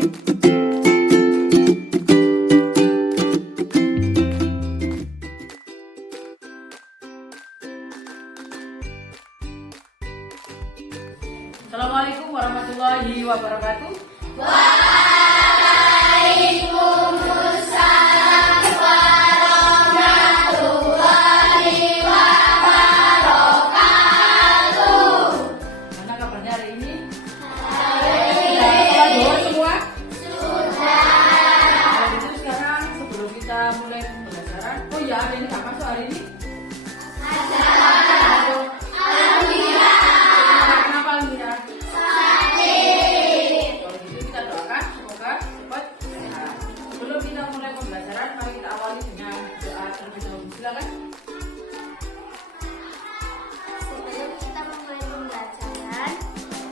Assalamualaikum warahmatullahi wabarakatuh. Waalaikumsalam warahmatullahi wabarakatuh. Mana kabarnya hari ini? Baik. Semua? Sudah. Nah, itu sekarang sebelum kita mulai pembelajaran, oh ya, ada ini nggak masuk hari ini? Kenapa Almira? Kalau gitu kita doakan semoga cepat sehat. Sebelum kita mulai pembelajaran, mari kita awali dengan doa terlebih dahulu. Silakan. Sebelum kita memulai pembelajaran,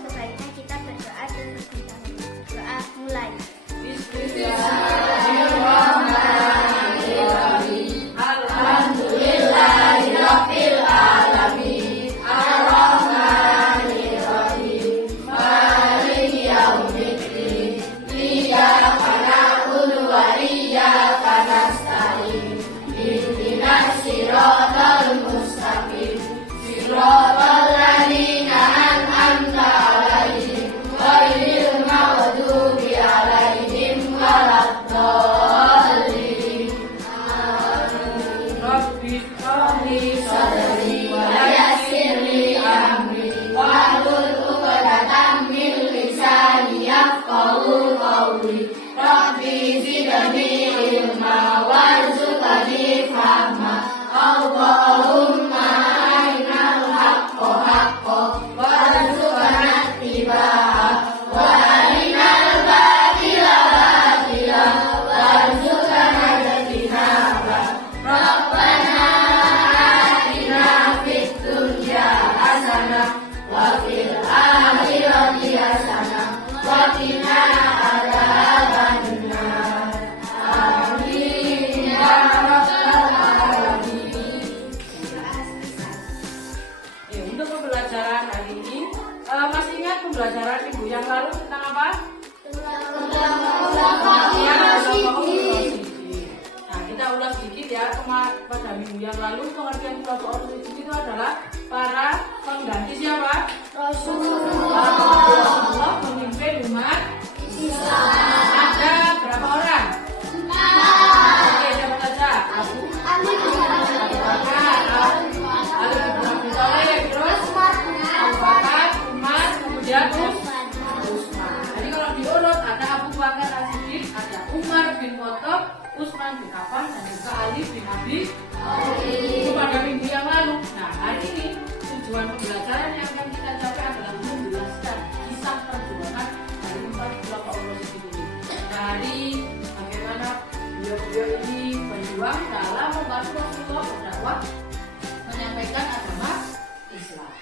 sebaiknya kita berdoa terlebih dahulu. Doa mulai. Bismillahirrahmanirrahim. Alhamdulillahirabbil alamin. Arrahmanirrahim. Maliki yaumiddin. Iyyaka na'budu wa iyyaka nasta'in. Ihdinas siratal mustaqim. Siratal ladzina an'amta 'alaihim ghairil maghdubi 'alaihim waladdallin. Rabbi shrahli sadri wa yassirli amri wahlul 'uqdatam min lisani yafqahu qawli. Rabbi zidni ilma warzuqni fahma. Allahumma arinal haqqo haqqo warzuqna ittiba'ah wa arinal batila batila warzuqna ijtinabah. Rabbana atina fid dunya hasanah wa fil akhirati hasanah wa qina adzabannar. Amin ya rabbal alamin. Untuk pembelajaran hari ini, masih ingat pembelajaran minggu yang lalu tentang apa? Nah, kita ulas sedikit ya. Pada minggu yang lalu pengertian kelompok ortodiksi itu adalah para pengganti siapa? Rasulullah memimpin umat Islam. Ada berapa orang? Oke, siapa saja? Abu Bakar, Ali bin Abi Thalib, terus Abu Bakar, Umar, kemudian Utsman. Jadi kalau diurut ada Abu Bakar As-Siddiq, ada Umar bin Khattab, Utsman bin Affan, dan juga Ali bin Abi Thalib. Itu pada minggu yang lalu. Nah, hari ini tujuan pembelajaran yang akan kita capai adalah menjelaskan kisah perjuangan dari 4 kelompok ortodiksi ini. Dari bagaimana beliau-beliau ini berjuang dalam membantu Rasulullah berdakwah menyampaikan agama Islam.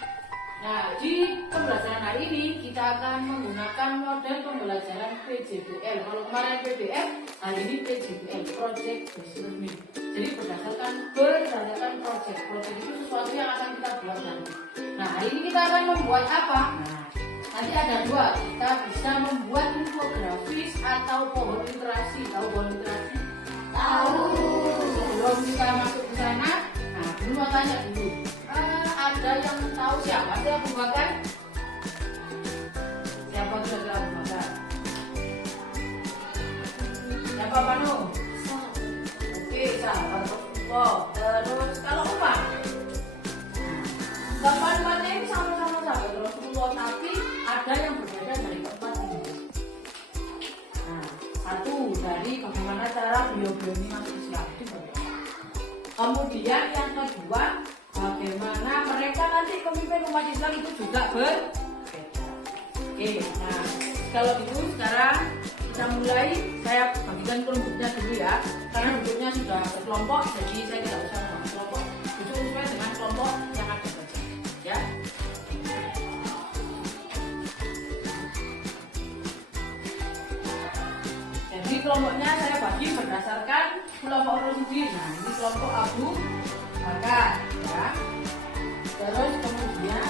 Nah, di pembelajaran hari ini kita akan menggunakan model pembelajaran PJBL. Kalau kemarin PBL, hari ini PJBL, Project Based Learning. Jadi berdasarkan project. Project itu sesuatu yang akan kita buat nanti. Nah, hari ini kita akan membuat apa? Nah, nanti ada dua. Kita bisa membuat infografis atau pohon literasi. Tahu pohon literasi? Tahu. Sebelum kita masuk ke sana, nah, dulu mau tanya dulu. Ada yang tahu siapa sih Abu Bakar? Siapa kira-kira Abu Bakar? Siapa Panu? Oke, sahabat Rasulullah. Terus kalau Umar? Keempat-empatnya ini sama-sama sahabat Rasulullah, tapi ada yang berbeda dari keempat ini. Nah, satu dari bagaimana cara beliau-beliau ini masuk Islam itu berbeda. Kemudian yang kedua, bagaimana mereka nanti pemimpin umat Islam itu juga berbeda. Oke, nah kalau gitu sekarang kita mulai. Saya bagikan kelompoknya dulu ya, karena duduknya sudah berkelompok, jadi saya tidak usah membahas kelompok. Duduk sesuai dengan kelompok yang ada saja, ya. Jadi kelompoknya saya bagi berdasarkan kelompok ortodiksi. Nah, ini kelompok Abu Bakar, ya. Terus kemudian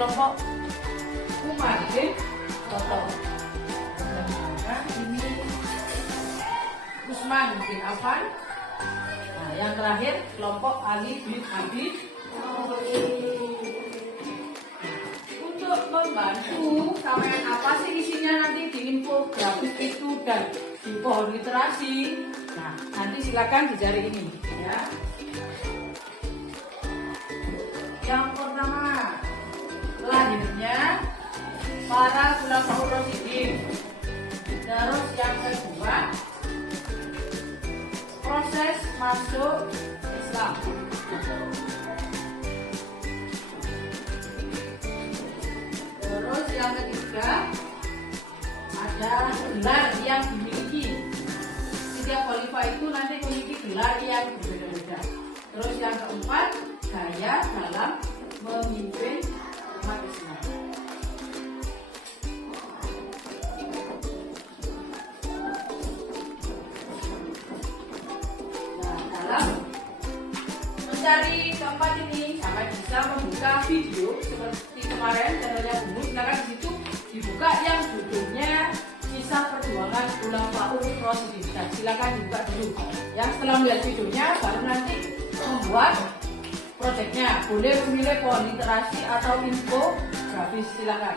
kelompok Umar, oke? Toto. Nah, ini Usman bin Affan. Nah, yang terakhir kelompok Ali bin Abi. Untuk membantu sampean apa sih isinya nanti di infografis itu dan di pohon literasi. Nah, nanti silakan dicari ini ya. Yang pertama, lahirnya para khulafaur rasyidin. Terus yang kedua, proses masuk Islam. Terus yang ketiga, ada gelar yang dimiliki. Setiap khalifah itu nanti memiliki gelar yang berbeda-beda. Terus yang keempat, gaya dalam memimpin umat Islam. Nah, dalam mencari keempat ini sampai bisa membuka video seperti kemarin channelnya Bumbu. Silakan di situ dibuka yang judulnya kisah perjuangan Khulafaur Rasyidin. Nah, silakan dibuka dulu. Yang setelah melihat videonya baru nanti membuat proyeknya. Boleh memilih pohon literasi atau infografis, silakan.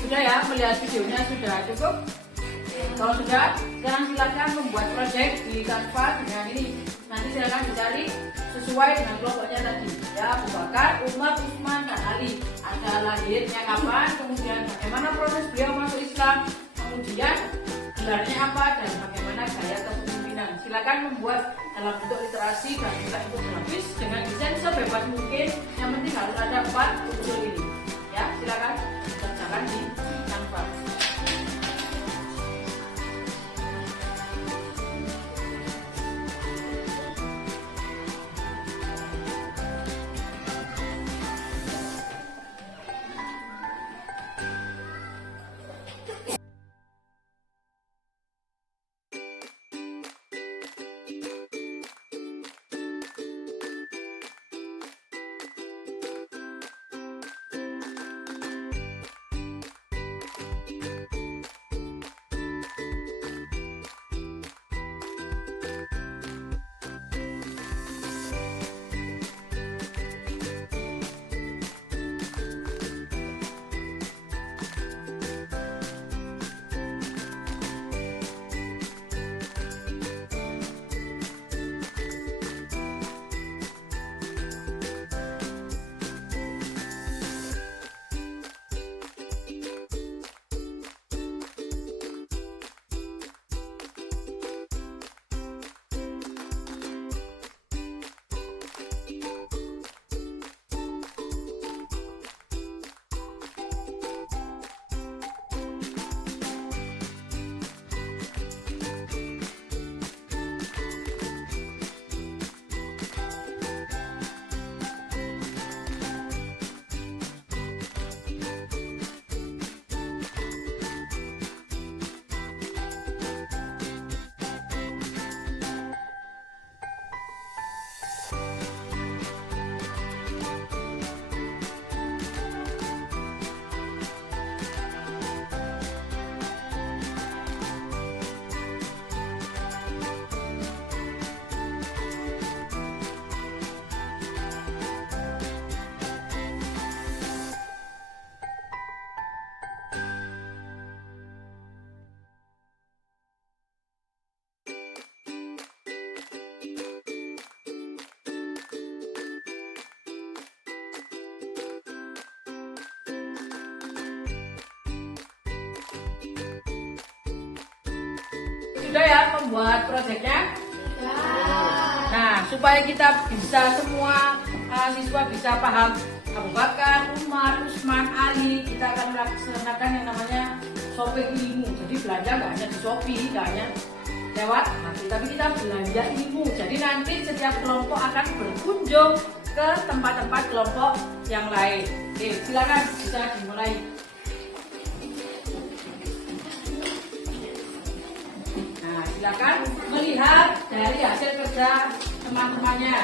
Sudah ya, melihat videonya sudah cukup? Kalau sudah, sekarang silakan membuat project di Canva dengan ini. Nanti silakan dicari sesuai dengan kelompoknya tadi. Ya, Abu Bakar, Umar, Utsman, dan Ali. Ada lahirnya kapan, kemudian bagaimana proses beliau masuk Islam, kemudian gelarnya apa, dan bagaimana gaya kepemimpinan. Silakan membuat dalam bentuk literasi dan juga infografis dengan desain sebebas mungkin. Yang penting harus ada 4 unsur ini. Ya, silakan kerjakan di Canva. Sudah ya membuat proyeknya? Nah, supaya kita bisa semua siswa bisa paham Abu Bakar, Umar, Utsman, Ali, kita akan melaksanakan yang namanya shopping ilmu. Jadi belanja nggak hanya di Shopee, nggak hanya lewat hati, tapi kita belanja ilmu. Jadi nanti setiap kelompok akan berkunjung ke tempat-tempat kelompok yang lain. Oke, silakan bisa dimulai. Nah, silakan melihat dari hasil kerja teman-temannya.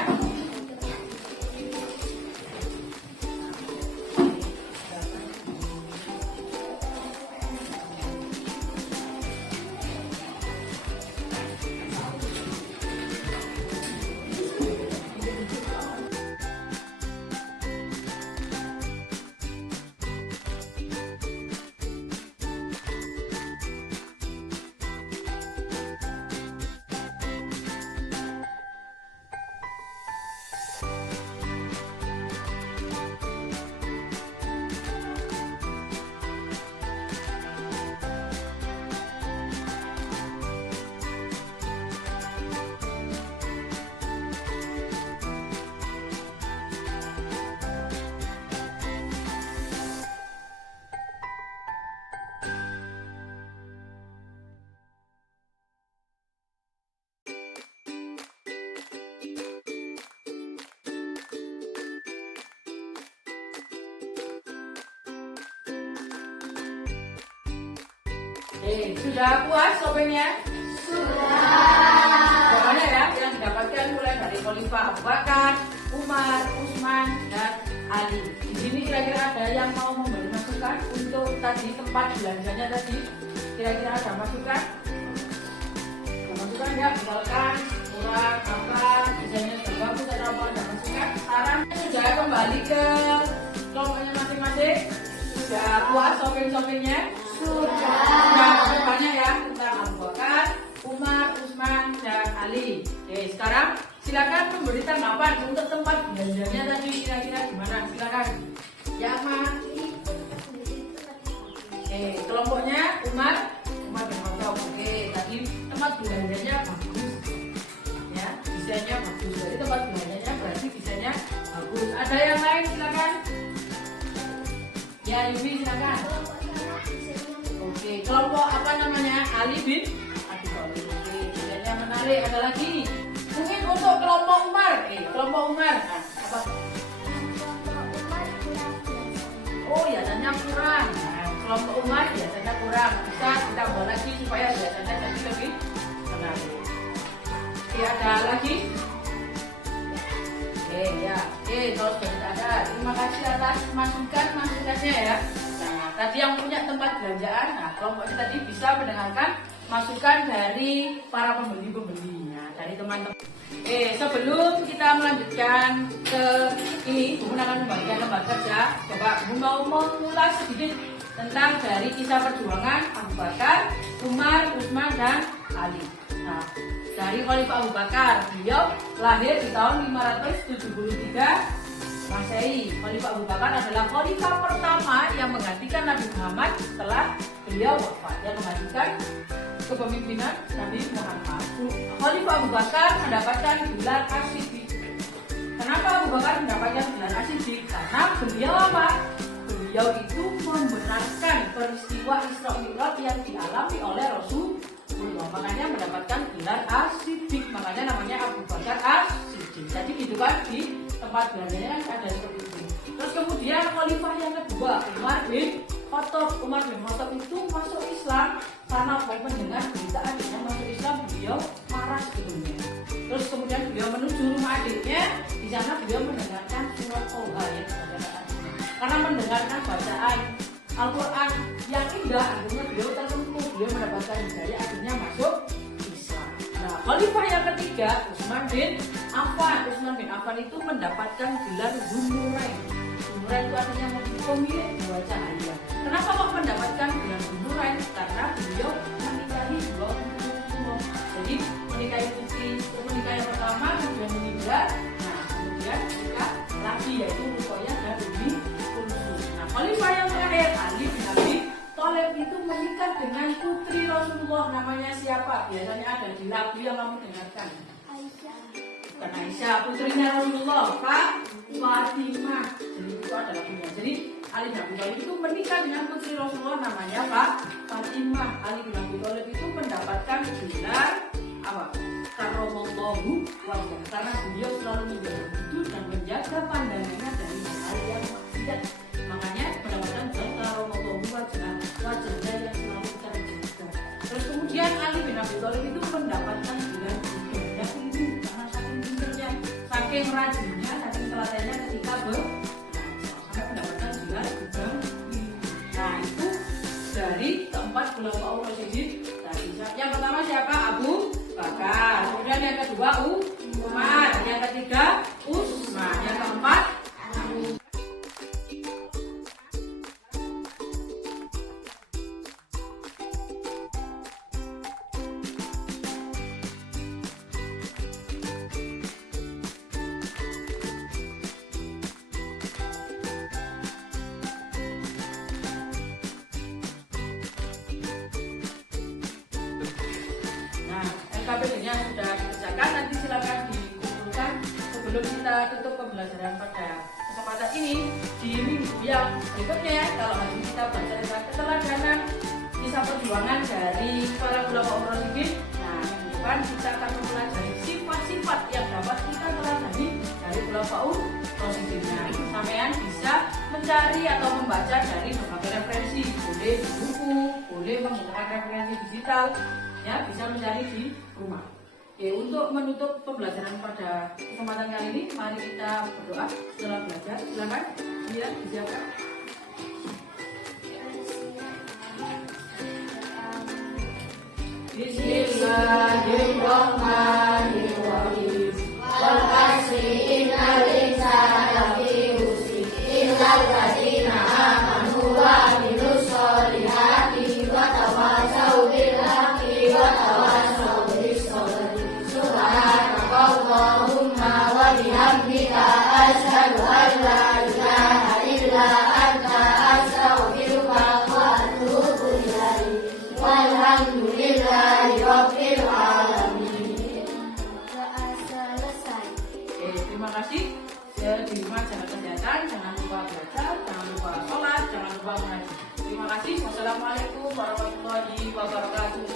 Sudah puas shoppingnya? Sudah. Pokoknya ya, yang didapatkan mulai dari Khalifah Abu Bakar, Umar, Utsman, dan Ali. Di sini kira-kira ada yang mau memberi masukan untuk tadi tempat belanjanya tadi? Kira-kira ada masukan? Ada masukan ya? Misalkan kurang apa, desainnya sudah bagus atau apa? Ada masukan? Saran sudah kembali ke kelompoknya masing-masing? Sudah puas shopping-shoppingnya? Sudah. Banyak ya tentang Abu Bakar, Umar, Utsman, dan Ali. Oke, sekarang silakan memberi tanggapan untuk tempat belanjanya tadi kira-kira gimana? Silakan. Ya, Ahmad. Oke, kelompoknya Umar dan Khalifah. Oke, tadi tempat belanjanya bagus. Ya, desainnya bagus. Jadi tempat belanjanya berarti desainnya bagus. Ada yang lain silakan. Ya, Yubi silakan. Oke, kelompok apa namanya? Ali bin Abi Thalib. Oke, desainnya menarik. Ada lagi nih. Mungkin untuk kelompok Umar. Kelompok Umar. Nah, apa? Oh, biasanya kurang. Nah, kelompok Umar biasanya kurang. Bisa ditambah lagi supaya biasanya jadi lebih menarik. Oke, ada lagi? Ya. Kalau sudah ada. Terima kasih atas masukannya ya. Nah, tadi yang punya tempat belanjaan, nah kelompoknya tadi bisa mendengarkan masukan dari para pembeli-pembelinya, dari teman-teman. Sebelum kita melanjutkan ke ini, Bu akan membagikan lembar kerja. Coba Bu mau mengulas sedikit tentang dari kisah perjuangan Abu Bakar, Umar, Utsman, dan Ali. Nah, dari Khalifah Abu Bakar, beliau lahir di tahun 573 Masehi. Khalifah Abu Bakar adalah khalifah pertama yang menggantikan Nabi Muhammad setelah beliau wafat. Yang menggantikan kepemimpinan Nabi Muhammad. Khalifah Abu Bakar mendapatkan gelar As-Siddiq. Kenapa Abu Bakar mendapatkan gelar As-Siddiq? Karena beliau apa? Beliau itu membenarkan peristiwa Isra Mi'raj yang dialami oleh Rasulullah. Makanya mendapatkan gelar As-Siddiq. Makanya namanya Abu Bakar As-Siddiq. Jadi gitu kan di tempat belanjanya ada seperti itu. Terus kemudian khalifah yang kedua Umar bin Khattab. Umar bin Khattab itu masuk Islam karena mendengar berita adiknya masuk Islam, beliau marah sebetulnya. Terus kemudian beliau menuju rumah adiknya. Di sana beliau mendengarkan surat Toha yang dibacakan adiknya. Karena mendengarkan bacaan Al-Quran yang indah, akhirnya beliau tersentuh, beliau mendapatkan hidayah, akhirnya masuk Islam. Nah, khalifah yang ketiga Utsman bin Affan. Utsman bin Affan itu mendapatkan gelar Dzunurain. Dzunurain itu artinya pemilik dua cahaya. Kenapa kok mendapatkan gelar Dzunurain? Karena beliau menikahi dua putri. Jadi menikahi putri, menikahi yang pertama kemudian meninggal. Nah, kemudian nikah lagi yaitu Ruqayyah dan Ummi Kulsum. Nah, khalifah yang terakhir Ali bin Abi Thalib itu menikah dengan putri Rasulullah, namanya siapa? Biasanya ada di lagu yang kamu dengarkan. Aisyah. Bukan Aisyah, putrinya Rasulullah, Fatimah. Jadi itu adalah punya. Jadi Ali bin Abi Thalib itu menikah dengan putri Rasulullah, namanya Fatimah. Ali bin Abi Thalib itu mendapatkan gelar apa? Karramallahu wajhah, karena beliau selalu menjaga wudhu dan menjaga pandangannya dari hal yang maksiat. Makanya mendapatkan gelar Karramallahu wajhah, wajahnya yang selalu terjaga. Terus kemudian Ali bin Abi Thalib itu mendapatkan gelar ibadah ini karena saking pintarnya, saking rajinnya, saking telatennya ketika belajar sampai mendapatkan gelar ibadah ini. Nah itu dari keempat khulafaur rasyidin. Yang pertama siapa? Abu Bakar. Kemudian yang kedua Umar. Yang ketiga Utsman. Yang keempat Ali. LKPD-nya sudah dikerjakan, nanti silakan dikumpulkan sebelum kita tutup pembelajaran pada kesempatan ini. Di minggu yang berikutnya, kalau hari kita baca tentang keteladanan kisah perjuangan dari para khulafaur rasyidin. Nah, minggu depan kita akan mempelajari sifat-sifat yang dapat kita teladani dari khulafaur rasyidin. Nah, sampean bisa mencari atau membaca dari berbagai referensi, boleh di buku, boleh menggunakan referensi digital. Ya, bisa mencari di rumah. Oke, untuk menutup pembelajaran pada kesempatan kali ini, mari kita berdoa setelah belajar. Silakan, ya, disiapkan. Bismillahirrahmanirrahim. Wal 'asri innal insana lafi khusr illa alladziina aamanu wa 'amilus sholihati wa tawassaw bil haqqi wa tawassaw bis sabr. Subhanakallahumma wa bihamdika asyhadu an la ilaha illa anta astaghfiruka wa atubu ilaik. Walhamdulillahi rabbil alamin. Selesai. Terima kasih. Di rumah jaga kesehatan, jangan lupa belajar, jangan lupa sholat, jangan lupa mengaji. Terima kasih. Wassalamualaikum warahmatullahi wabarakatuh.